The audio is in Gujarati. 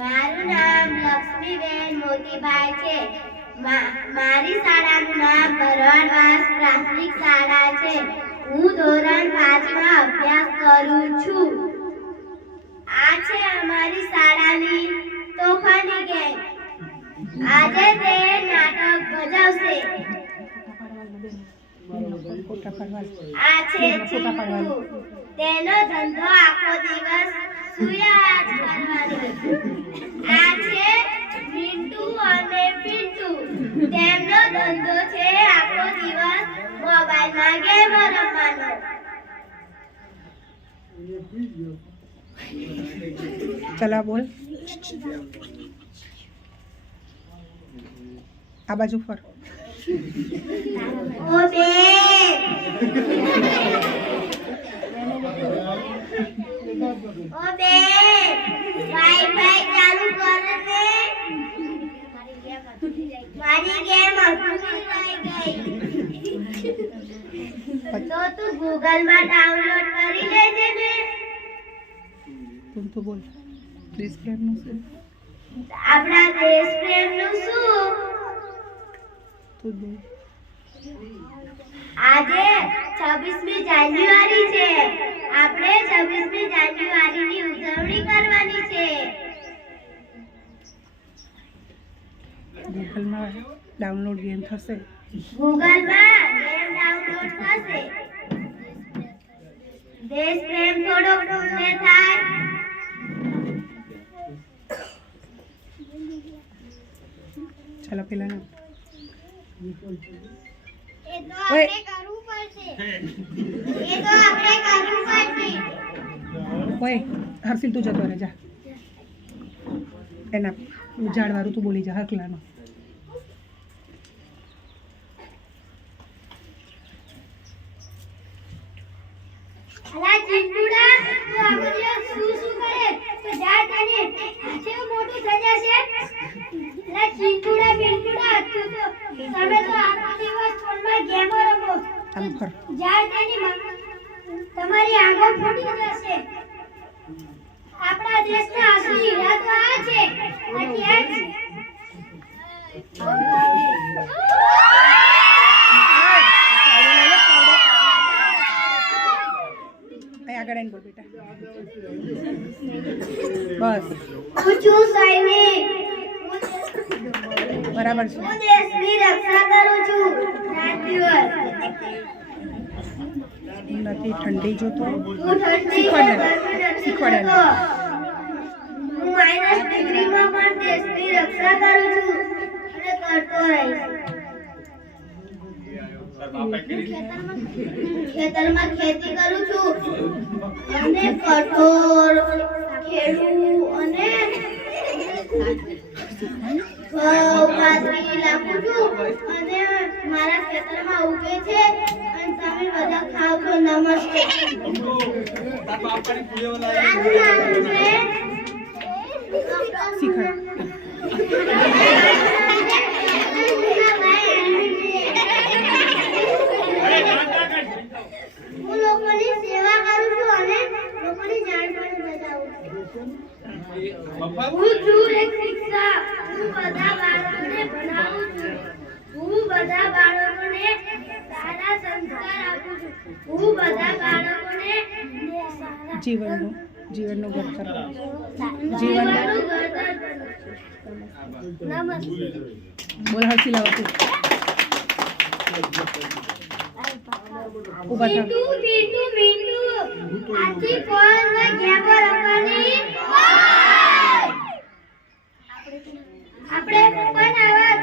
મારું નામ લક્ષ્મીબેન મોતીભાઈ છે. મારી શાળાનું નામ ભરવાડવાસ પ્રાથમિક શાળા છે. હું ધોરણ પાંચમાં અભ્યાસ કરું છું. આ છે અમારી શાળાની તોફાની ગેંગ આજે તે નાટક ભજવશે. આ છે ચીકુ તેનો ધંધો આખો દિવસ સુયા જ કરવાનો. આ છે મિન્ટુ અને પિન્ટુ તેમનો ધંધો છે આખો દિવસ મોબાઈલમાં ગેમ રમવાનો. ચલા બોલ. આ બાજુ ફર. તો ગૂગલમાં ડાઉનલોડ કરી લેજે ને. તું તો બોલ. દેશ પ્રેમનું શું? આપણા દેશ પ્રેમનું શું? તું બોલ. આજે 26મી જાન્યુઆરી છે. આપણે 26મી જાન્યુઆરીની ઉજવણી કરવાની છે. ગૂગલમાં ડાઉનલોડ ગેમ થશે. ગૂગલમાં ગેમ ડાઉનલોડ થશે. દેશ પ્રેમ થોડો પૂર્ણ થાય. ચાલો પેલા ના. એ તો આપણે કરવું પડશે. એ તો આપણે કરવું પડશે. ઓય હર્ષિલ તું જતો રહે જા. એના ઉજાડવાળું તું બોલી જા હકલાનો અલા ચિંટુડા તું આખો દિવસ શું શું કરે? તો જા તને મોટું થઈ જશે. અલા ચિંટુડા બિંટુડા તું તો તમે તો આખો દિવસ ફોનમાં ગેમો રમો. આમ જા તેની તમારી આંખો ફૂટી જશે. આપણા દેશના અસલી હીરા તો આ છે. આ છે બસ. હું સૈનિક બરાબર છે. હું દેશની રક્ષા કરું છું. રાત દિવસ નથી ઠંડી જોતો શીખવાડ. હું માઇનસ ડિગ્રીમાં પણ દેશની રક્ષા કરું છું. અને કરતો રહીશ. ખેતરમાં ખેતી કરું છું. અને કઠોળ ખેડું અને ઘઉં, બાજરી નાખું છું અને મારા ખેતરમાં ઉગે છે અને તમે બધા ખાવ છો નમસ્તે મારું હું લોકોની સેવા કરું છું અને લોકોની જાણ પણ બતાવું છું હું છું એક શિક્ષક. હું બધા બાળકોને ભણાવું છું. હું બધા બાળકોને સારા સંસ્કાર આપું છું. હું બધા બાળકોને જીવનનું જીવનનું ઘડતર જીવનનું ઘડતર કરું. નમસ્તે. બોલ હસી લાવો તું ઊભા થાવ મીંડુ મીંડુ. આથી ફોનમાં ગેમ રમવાની આપણે પણ આવા